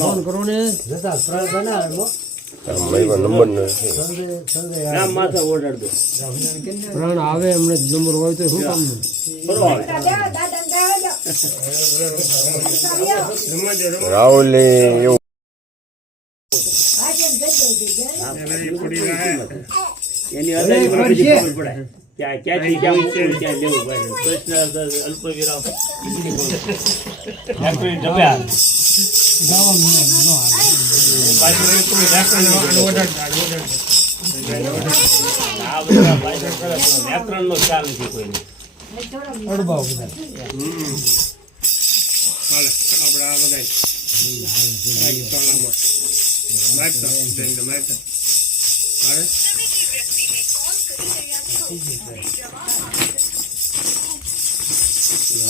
ફોન કરો ને જતા બનાવો નંબર પ્રાણ આવે એમને નંબર હોય તો શું કામ રાહુલ એવું એની અદારી ખબર પડે ક્યાંથી ક્યાં મૂકવું ક્યાં લેવું પ્રશ્ન અલ્પ વિરામ વ્યાકરણ નો ખ્યાલ નથી કોઈને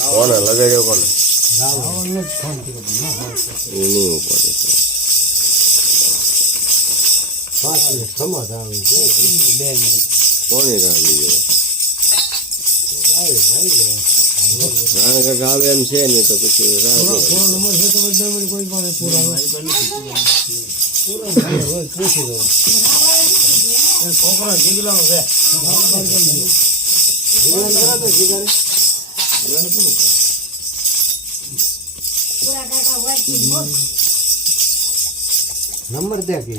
કોને લગાડ્યો કોને કોને રાહુલ આવે એમ છે ને તો પછી છોકરો જીગલો છે નંબર દે કે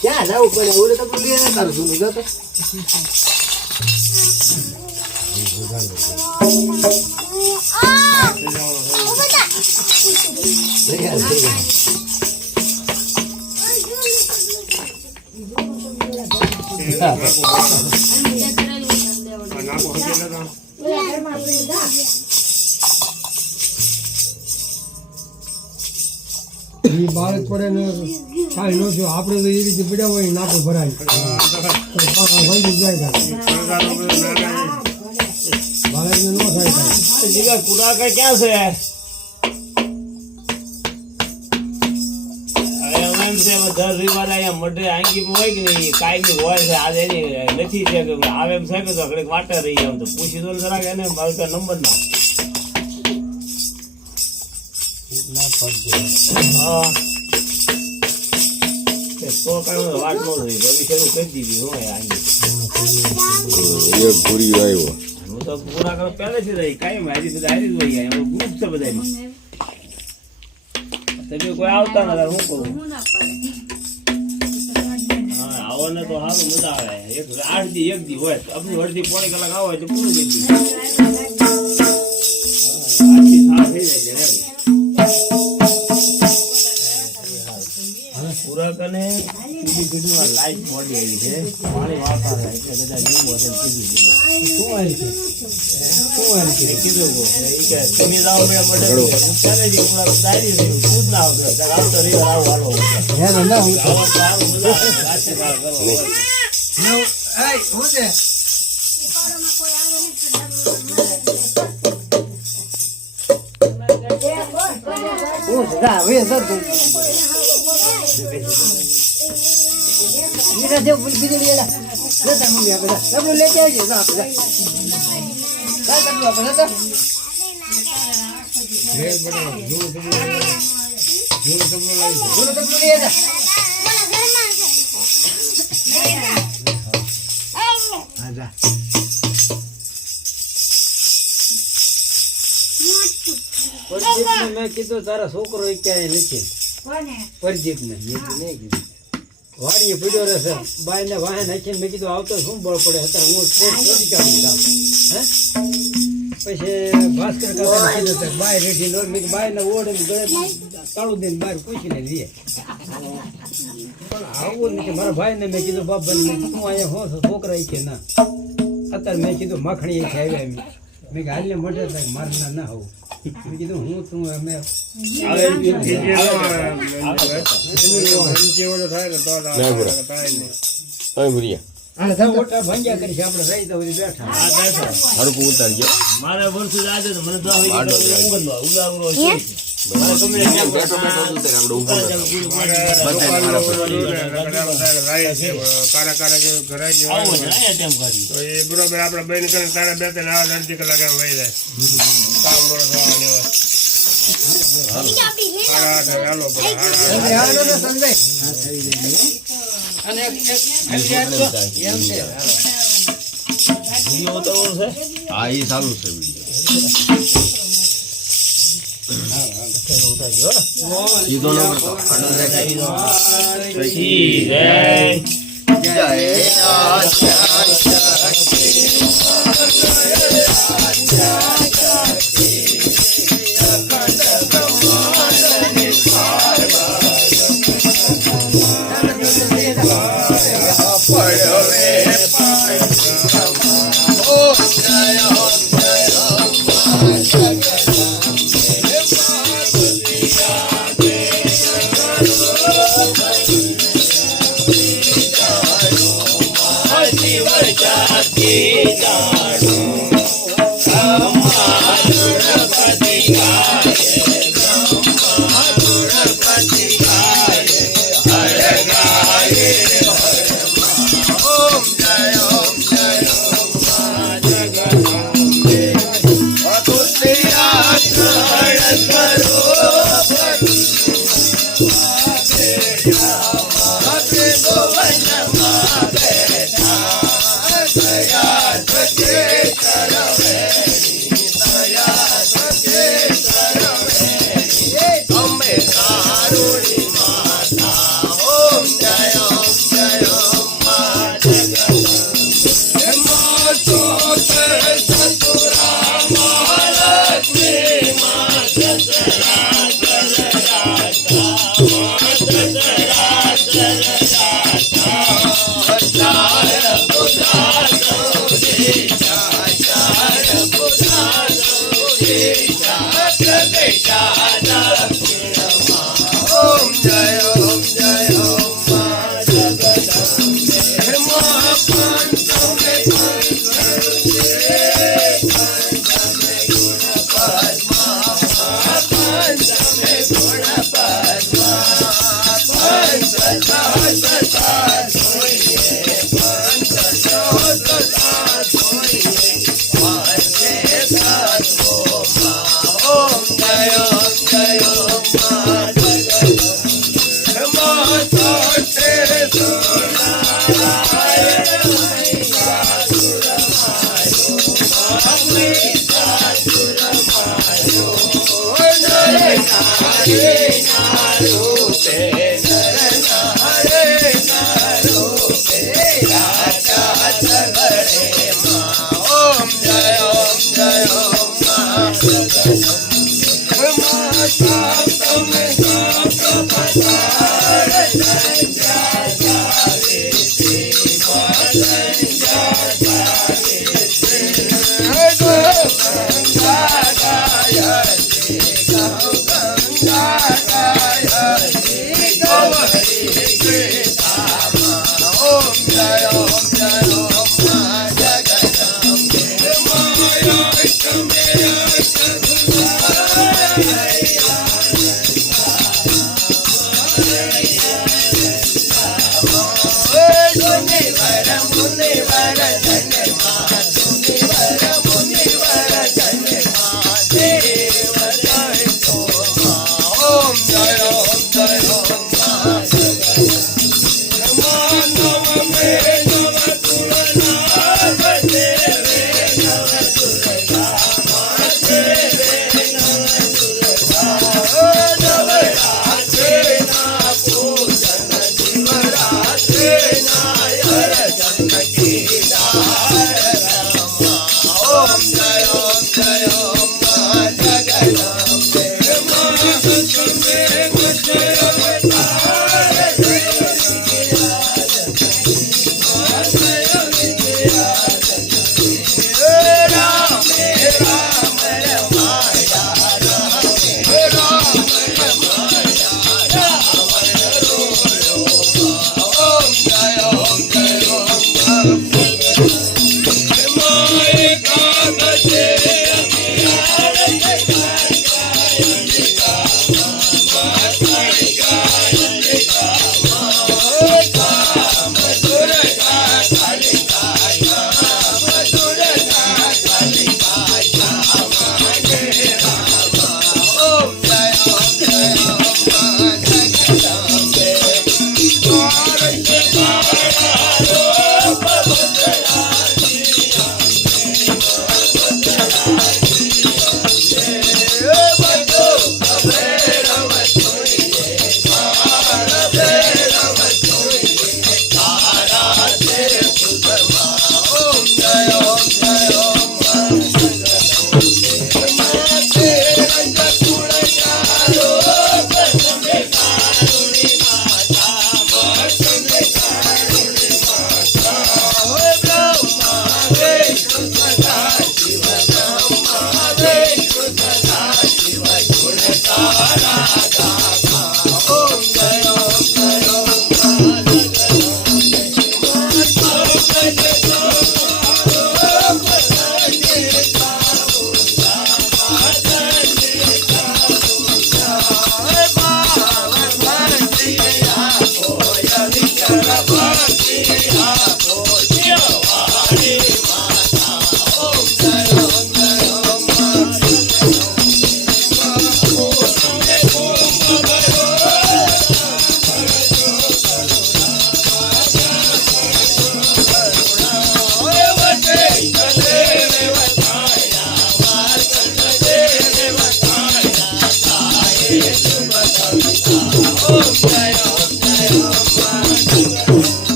ક્યાં જવું પડે ઓલે તો લે તારું જૂનું જતો બાળક પડે ને ખાઈ નો છો આપણે તો એ રીતે પડ્યા હોય નાખો ભરાય જાય બાળકને ન થાય જીગા કુડાકા ક્યાં છે દર રવિવારે અહીંયા મઢે આંગી હોય કે નહીં કાયમી હોય છે આજે એની નથી છે કે આવે એમ છે કે તો ઘડીક વાટે રહી આમ તો પૂછી દો જરાક એને મારું તો નંબર ના હા તો કાંઈ વાત ન રહી રવિ શરૂ કરી દીધી હોય આંગી એક પૂરી આવ્યો હું તો પૂરા કરો પહેલેથી રહી કાંઈ હારી બધા હારી જ હોય એમાં ગ્રુપ છે બધાની તમે કોઈ આવતા નથી હું કરું હા આવો ને તો સારું મજા આવે 8 દી 1 દી હોય આપણી અડધી પોણી કલાક આવો એટલે પૂરું થઈ ગયું આખી થાળ થઈ જાય છે પૂરા કને બીજી કીધું લાઈટ બોડી આવી છે પાણી વાળતા રહે એટલે બધા નિયમો છે કીધું કીધું કે તમે જાઓ બે મળે ચાલે છે પૂરા દારી છે ખુદ ના આવતો આવતો રે આવો હાલો હે ના હું તો સાચી વાત કરો એ હું છે ઓ જા વે સર मेरा जो बिजली वाला लेता मम्मी आप सब लोग लेके आइए ना आप जा सब लोग अपना तो ले बड़ा जो सब लोग ले जा आजा परजीत ने मैं कीधो तारा छोकरो क्या है नीचे कोने परजीत ने नहीं कीधो વાડીએ પીડ્યો રહેશે બાયને વાહે નાખીને મેં કીધું આવતો શું બળ પડે અત્યારે હું ટ્રેક નથી કાઢી દઉં હે પછી ભાસ્કર કાકા કીધું તો બાય રેઠી લો મેં બાયને ઓળે ગળે તાળું દઈને બહાર પૂછીને લઈએ પણ આવું નથી મારા ભાઈને મેં કીધું બાપાને મેં તું અહીંયા હો છોકરા કે ના અત્યારે મેં કીધું માખણી છે આવ્યા મેં કે હાલને મોઢે થાય મારના ના હોવું મેં કીધું હું તું અમે ભંગ્યા કરી આપણે રહી તો બેઠા હરકું ઉતારજો મારે વર્ષ આજે મને બેઠો બેઠો હતું ત્યારે આપણે ઊભું નહોતું. બધાને કારા કારા જેવું ઘરાઈ ગયું તો એ બરોબર આપણે બંધ કરીને તારા બે ત્રણ આવા અડધી કલાક એમ વહી જાય કામ બરોબર થવાની હોય. સાડા આઠે વહેલો પડે. હા એ ચાલુ છે કીધો ન કરતો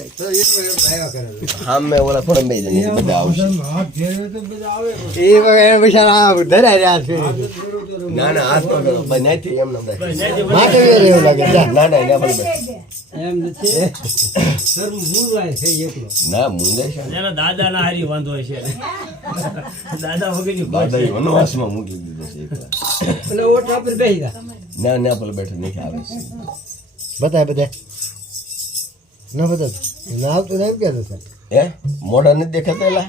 રાખ. તો એ આવ્યા કરે આમ મેં ઓલા થોડા બે જણ બધા આવશે. હાથ ફેરવે તો બધા આવે એ વગર બિચારા આ ધરાઈ રહ્યા છે ના ના હાથ તો ભાઈ નાથી એમ ના ભાઈ. માટે એવું લાગે જા. ના ના ના ભાઈ એમ નથી સર મૂળવાય છે એકલો ના મુંદે છે. એના દાદા ના હારી વાંધો છે દાદા વગરની દાદા એ વનવાસમાં મૂકી દીધો છે એકલા. એટલે ઓટ આપણે બેસી ગયા ના ના પેલા બેઠા નહીં આવે છે. બતાય બતાય ના બતાય ના આવતું ના એમ કહેતો સર હે મોઢા નથી દેખાતા એલા.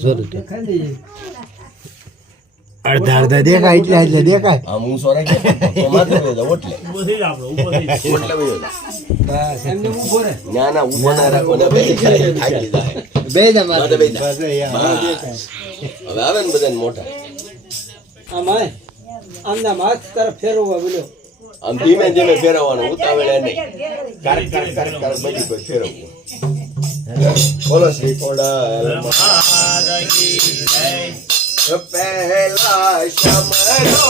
જરૂર ખાલી અડધા અડધા દેખાય એટલે દેખાય આમ હું સોરા કે તો માથે બેસો ઓટલે ઉભો થઈ જા આપણે ઉભો થઈ જા. ઓટલે બેસો. બસ એમને ઊભો રહે ના ના ઉભો ના રાખો ને બે થાય થાકી જાય. બે જા માથે બે જા. બસ બસ. હવે આવે ને બધાને મોટા આમ આય આમના હાથ તરફ ફેરવવા બોલ્યો આમ ધીમે ધીમે ફેરવવાનું ઉતાવળે નહીં. કારક કારક કારક કારક બધી કોઈ ફેરવવું. બોલો શ્રી ખોડાલ મહારાજી જય. પહેલા શમરો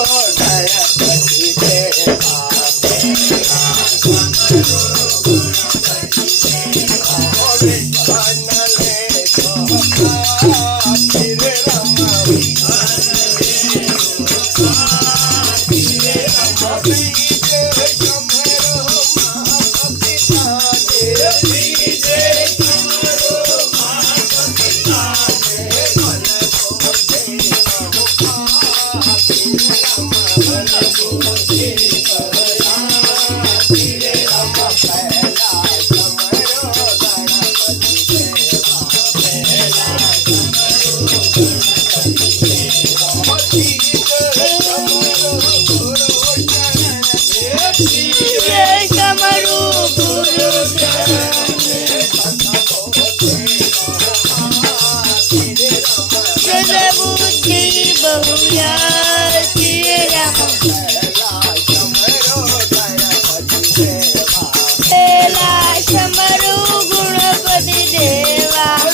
ગણપતિ દેવા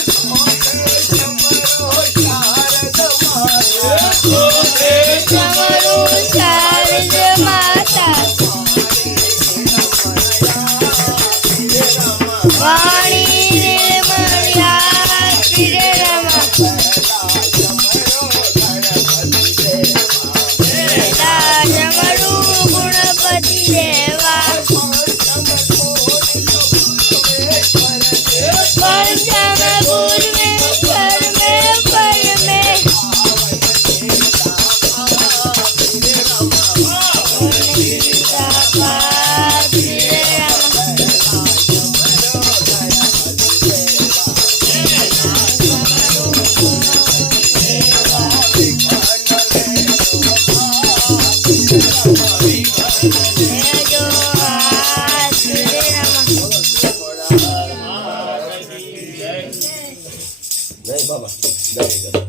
નહીં બાબા ગાડી કરો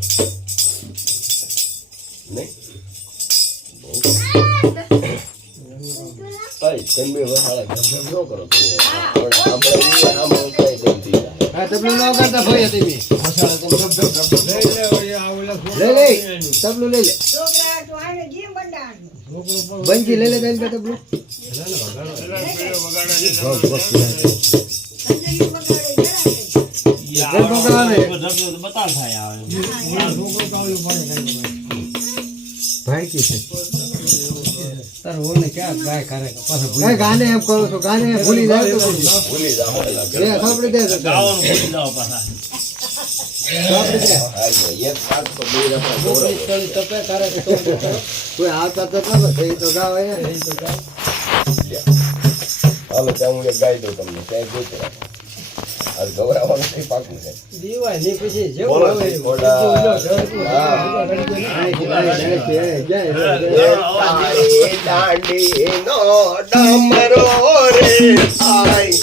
નહીં ભાઈ તમે વસાળા ગમે ન કરો તમે આપણે આમ કઈ ગમતી જાય હા તબલું ન કરતા ભાઈ તમે વસાળા તમે ગમ લઈ લે ઓય આ ઓલા લઈ લે તબલું લઈ લે બંજી લઈ લે તારી પાસે તબલું બતાવ થાય આવે છોકરો કાવલું પડે કઈ ભાઈ કી છે તાર હોને ક્યાં ગાય કરે પાછો કઈ ગાને એમ કરો છો ગાને ભૂલી જાય તો ભૂલી જાઓ એલા એ સાંભળી દે તો ગાવાનું ભૂલી જાઓ પાછા સાંભળી દે આઈ એક સાત તો બે રખા ગૌરવ તપે કરે કોઈ આવતા તો ખબર થઈ તો ગાવ એ તો ગાવ હાલો ત્યાં હું એક ગાઈ દઉં તમને ત્યાં જોઈતું રાખો આજ ગૌરાવાનું કઈ પાકું છે દીવાય ને પછી જેવું બોલો આવે શ્રી ખોડાલ. દાંડીનો ડમરો રે આઈ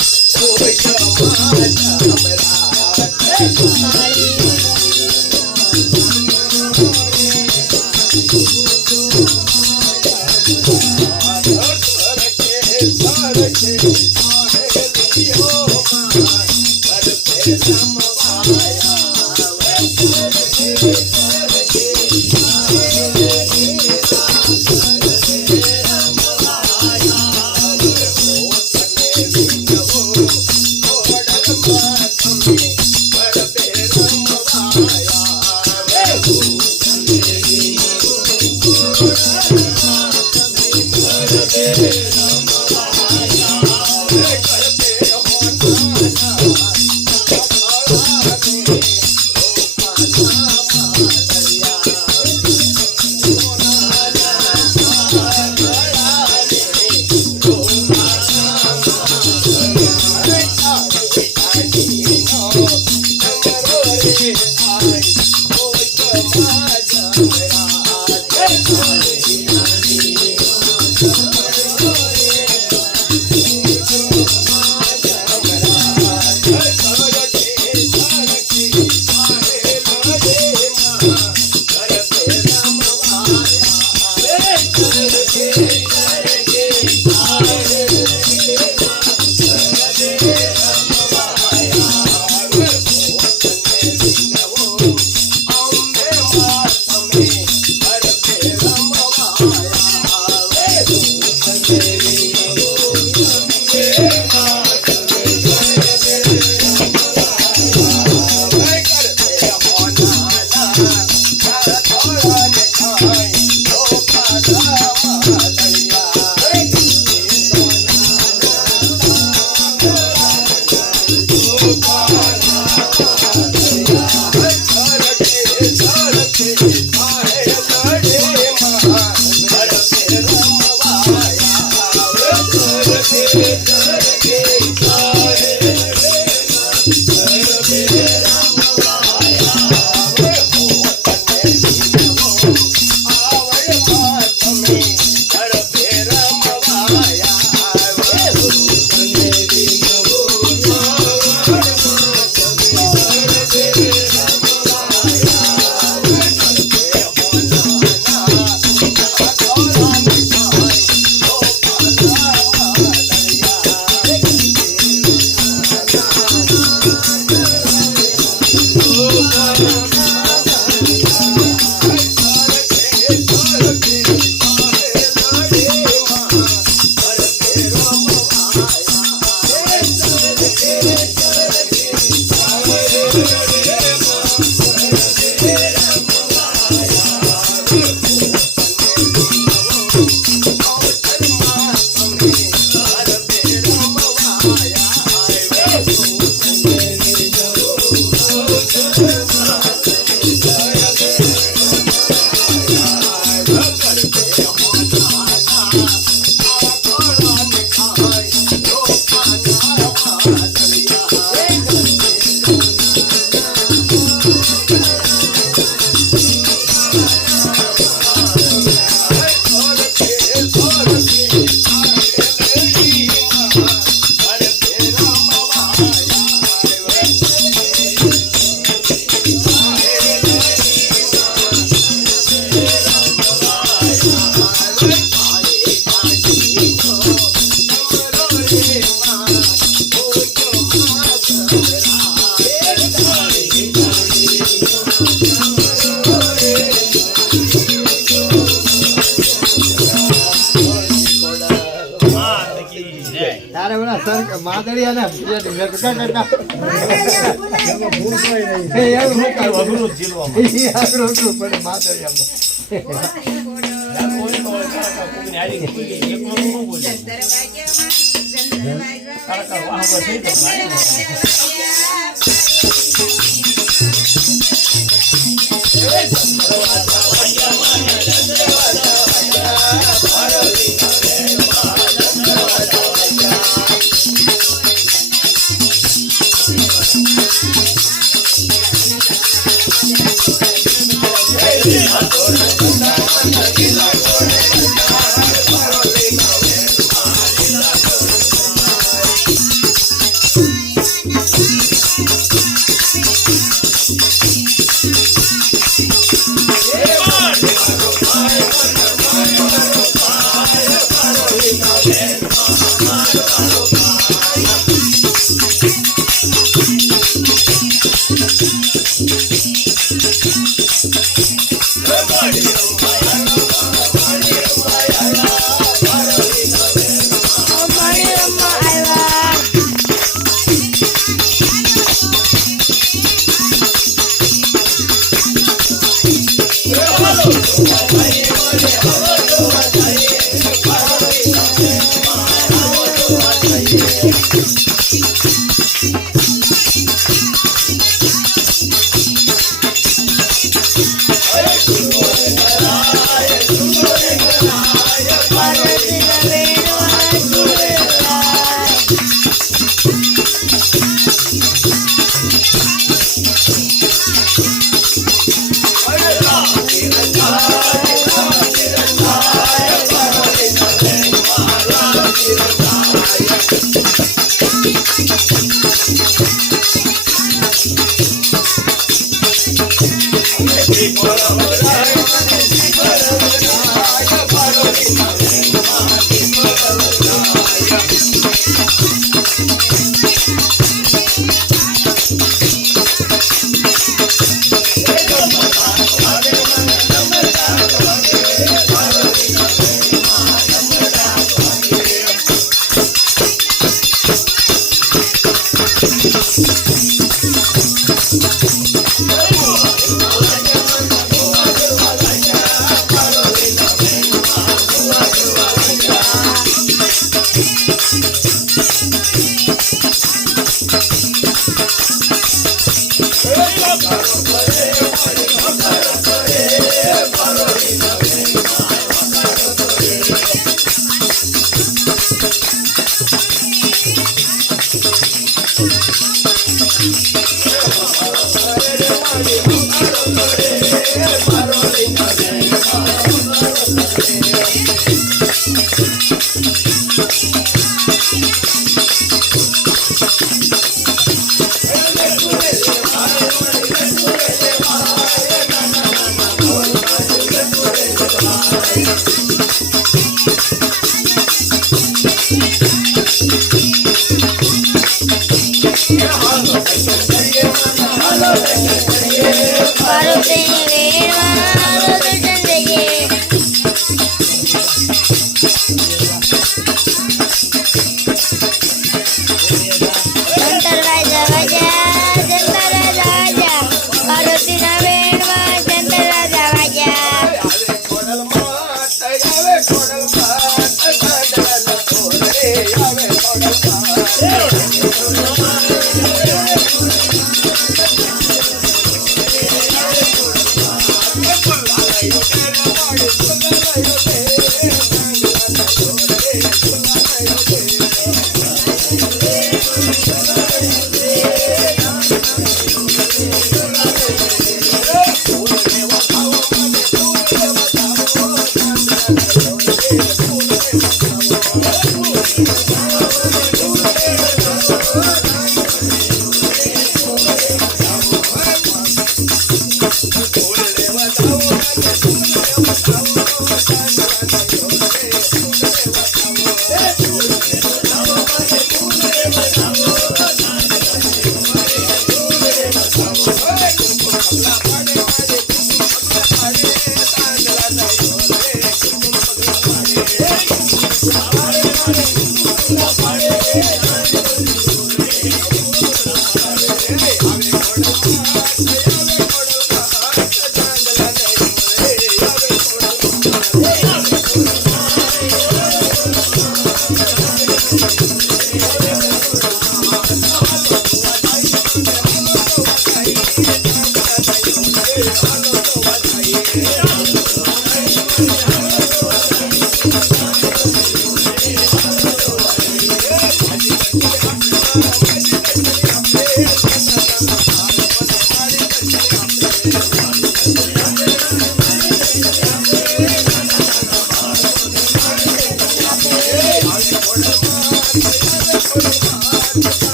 તારે ઓલા સર માદળિયા ના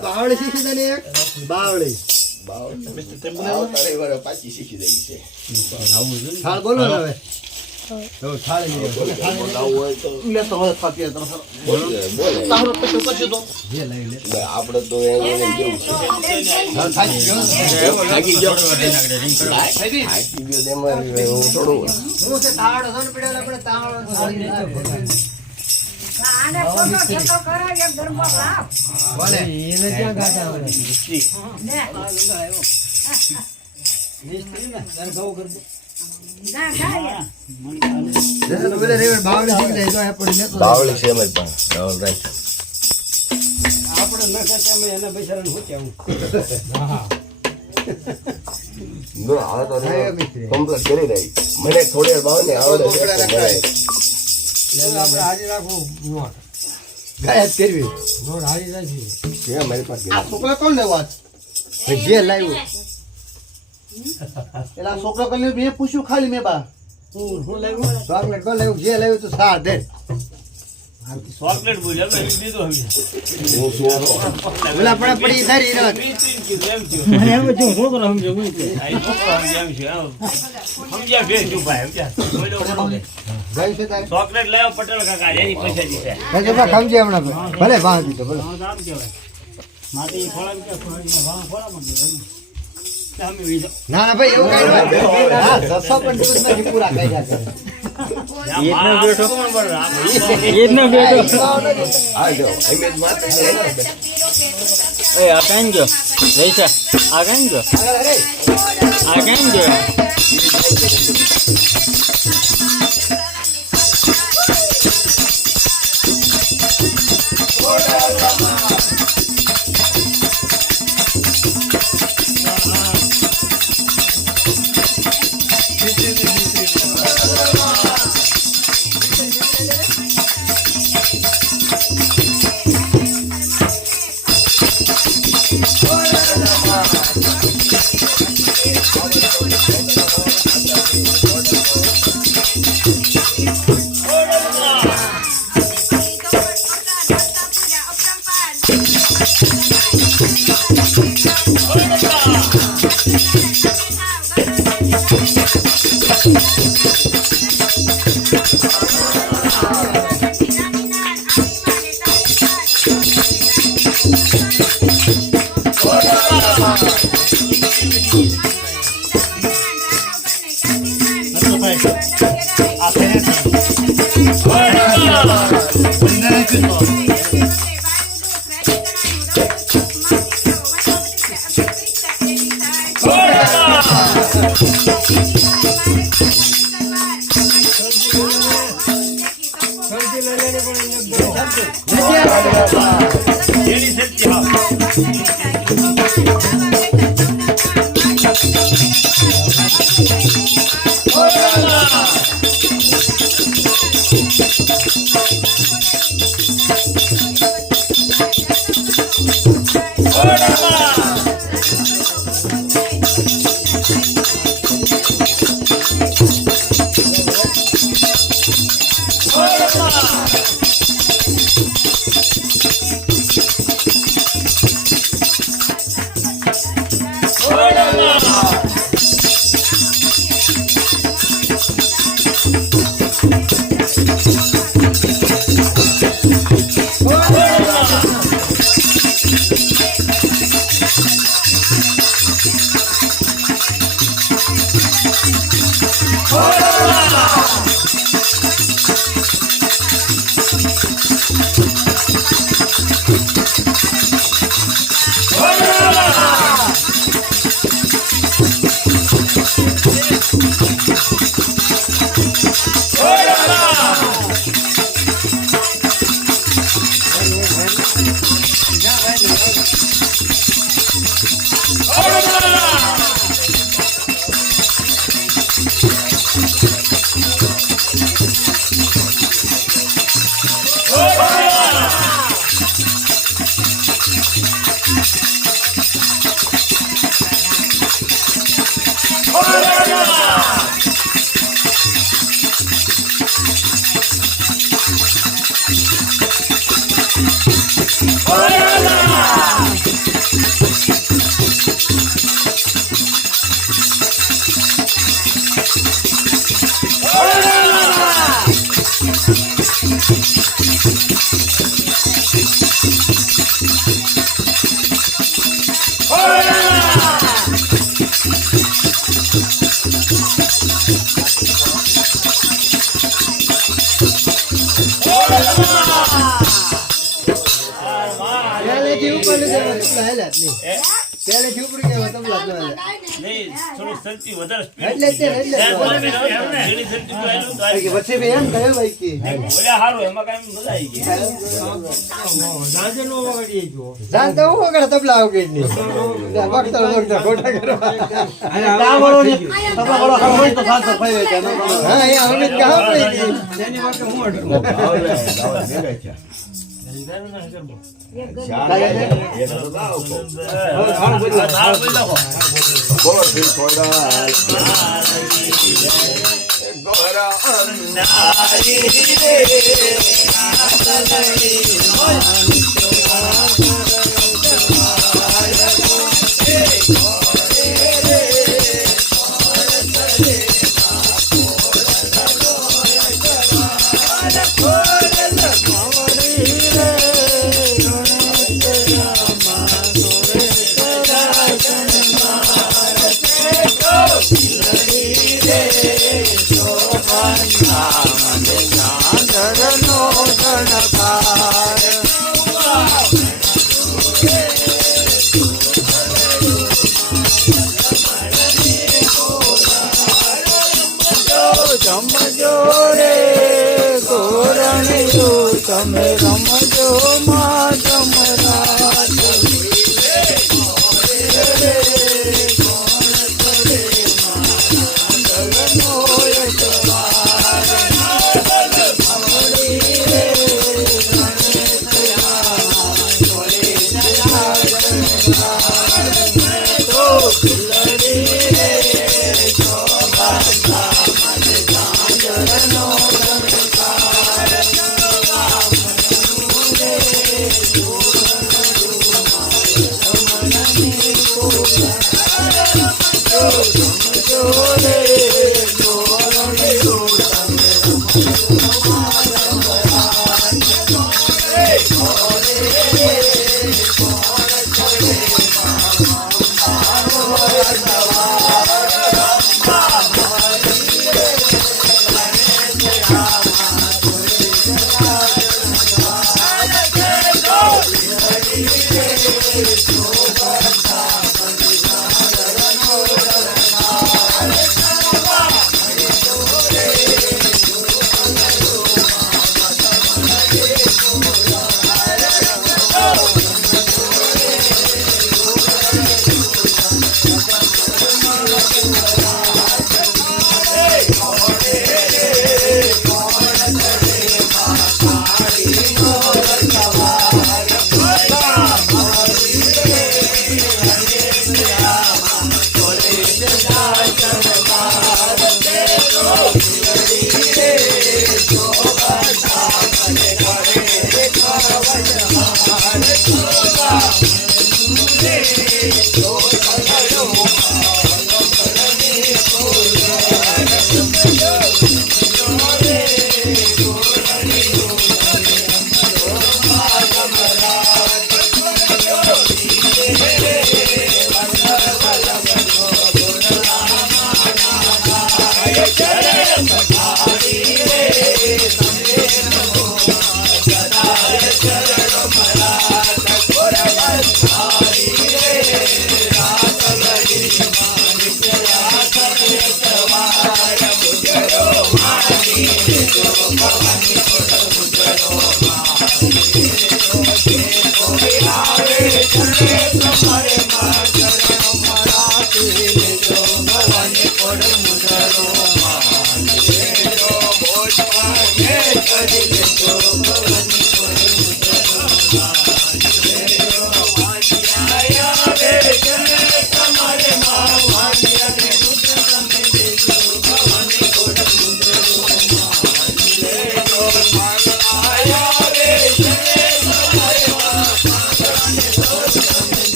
બાવળી શીખી દે ને એક બાવળી પાછી શીખી દઈ છે થાળ બોલો ને હવે તો થાળ બોલાવવું હોય તો લે તો હવે થાકી તમે બોલે તારો પેટો કરજો તો જે લઈ લે આપણે તો એમ કેવું થાકી ગયો થાકી ગયો તેમાં હું થોડું હું છે તાળ ધન પડ્યો આપણે તાળ ભલે એને ક્યાં ગાતા આવે બાવળી છે એમ જ પણ રાઈટ આપણે ન કરતા અમે એના પૈસા શું કહેવું હવે તો કમ્પ્લીટ કરી રહી મને થોડી ભાવ ને આવડે આપણે હારી રાખવું નોટ ગાય જ કરવી નોટ હારી રાખી છે મારી પાસે આ છોકરા કોણ લેવા જે લાવ્યું એલા છોકરા કોણ મેં પૂછ્યું ખાલી મેં બા હું લાવ્યું ચોકલેટ કોણ લાવ્યું જે લાવ્યું તો સાર દે ચોકલેટ બોલ્યા મેં દીધો હવે હું શું ઓલા પણ પડી સારી રત મને એમ જો છોકરો સમજો હું કે સમજ્યા ફેર શું ભાઈ ગઈ છે તારે ચોકલેટ લાવ્યો પટેલ કાકા એની પૈસા દીધા કઈ તો સમજે હમણાં ભલે ભાવ દીધો ભલે આમ કહેવાય માતે થોડા રૂપિયા ખોરામાં અમે વીજો ના ના ભાઈ એવું કઈ નહીં હા 600 પણ દિવસ નથી પૂરા કર્યા કરે એટલો બેઠો આ જો ઇમેજ માત્ર એ આ કાંઈ ગયો જઈશા આ કાંઈ ગયો આગળ અરે આ પહેલેથી ઉપર લીધે તબલા હેલા જ નહીં. પહેલેથી ઉપર ગયા તબલા જ ન હેલા. નહીં, થોડું સલતી વધારે speed એટલે જ તે ને, એટલે જ. જેની સલતી તો આયલું તો આવી ગઈ. પછી ભાઈ એમ કહે ભાઈ કે ઓલા હારું, એમાં કાંઈ મજા આવી ગઈ. જાજે નો વગાડીએ જો. જાણ તો હું વગર તબલા આવગે જ નહીં. વખતર ખોટા કરવા. હા, અહીંયા અમિત કહા પડી. તેની માટે હું અડું. બોલો શ્રી ખોડા ગોરા નો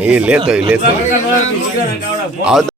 એ લેતો આવતા